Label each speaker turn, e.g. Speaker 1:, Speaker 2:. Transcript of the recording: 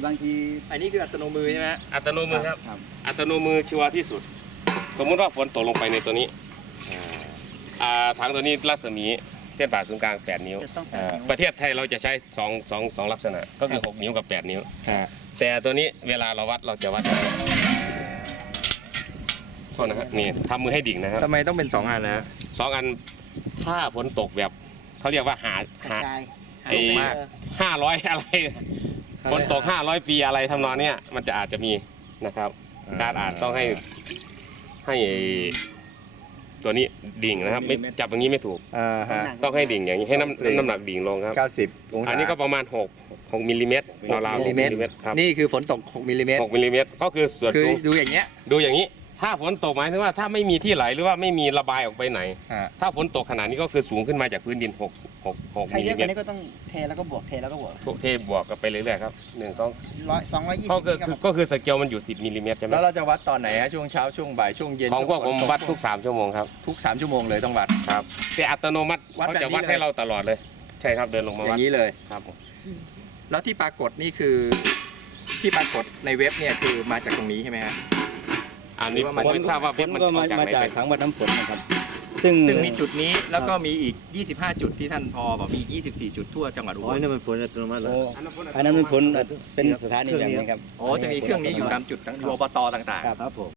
Speaker 1: บางที
Speaker 2: อันนี้คืออัตโนมือใช่ไหม
Speaker 3: อัตโนมือครับอัตโนมือชัวร์ที่สุดสมมุติว่าฝนตกลงไปในตัวนี้ถังตัวนี้รัศมีเส้นผ่าศูนย์กลาง8 นิ้วประเทศไทยเราจะใช้2ลักษณะก็คือ6 นิ้วกับ8 นิ้วแต่ตัวนี้เวลาเราวัดเราจะวัดโทษนะครับนี่ทำมือให้ดิ่งนะครับ
Speaker 2: ทำไมต้องเป็น2 อันนะ
Speaker 3: 2 อันถ้าฝนตกแบบเขาเรียกว่าหาไอ้500อะไรฝนตก500 ปีอะไรทำนองเนี้ยมันจะอาจจะมีนะครับการอาจต้องให้ตัวนี้ดิ่งนะครับไม่จับอย่างนี้ไม่ถูกต้องให้ดิ่งอย่างนี้ให้น้ำหนักดิ่งลงครับ
Speaker 2: 90 องศา
Speaker 3: อันนี้ก็ประมาณ6 มิลลิเมตรราวๆ6 มิลลิเมตรครับ
Speaker 2: นี่คือฝนตก6 มิลลิเมตร
Speaker 3: 6 มิลลิเมตรก็คือส่วนสูง
Speaker 2: ดูอย่างเงี้ย
Speaker 3: ดูอย่างนี้ถ้าฝนตกหมายถึงว่าถ้าไม่มีที่ไหลหรือว่าไม่มีระบายออกไปไหนถ้าฝนตกขนาดนี้ก็คือสูงขึ้นมาจากพื้นดิน6 มิลลิเมตร
Speaker 1: นี่ก็ต้องเทแล้วก็บวกเทแล้วก็บวก
Speaker 3: เทบวกกันไปเรื่อยๆครับ
Speaker 1: 220
Speaker 3: ก็คือสเกลมันอยู่10 มิลลิเมตรใช่ไหม
Speaker 2: แล้วเราจะวัดตอนไหนฮะช่วงเช้าช่วงบ่ายช่วงเย็น
Speaker 3: ของพวกผมวัดทุก3 ชั่วโมงครับ
Speaker 2: ทุก3 ชั่วโมงเลยต้องวัด
Speaker 3: ครับแต่อัตโนมัติเขาจะวัดให้เราตลอดเลยใช่ครับเดินลงมาวัด
Speaker 2: อย่างนี้เลย
Speaker 3: ครับ
Speaker 2: แล้วที่ปรากฏนี่คือที่ปรากฏในเว็บเนี่ยคือมาจากตรงนี้ใช่ไหมฮะ
Speaker 3: อันนี้ผมไม่ทราบว่าเว็บมัน
Speaker 1: มาจากถังวัดน้ำฝนนะครับ
Speaker 2: ซึ่งมีจุดนี้แล้วก็มีอีก25 จุดที่ท่านพอบอกมี24 จุดทั่วจังหวัดอุบล
Speaker 1: นั่นมันฝนอัตโนมัติเหรออันนั้นมันฝนเป็นสถานีแบบนี้ครับ
Speaker 2: อ๋อจะมีเครื่องนี้อยู่ตามจุดทั้งอบตต่างๆ
Speaker 1: ครับผม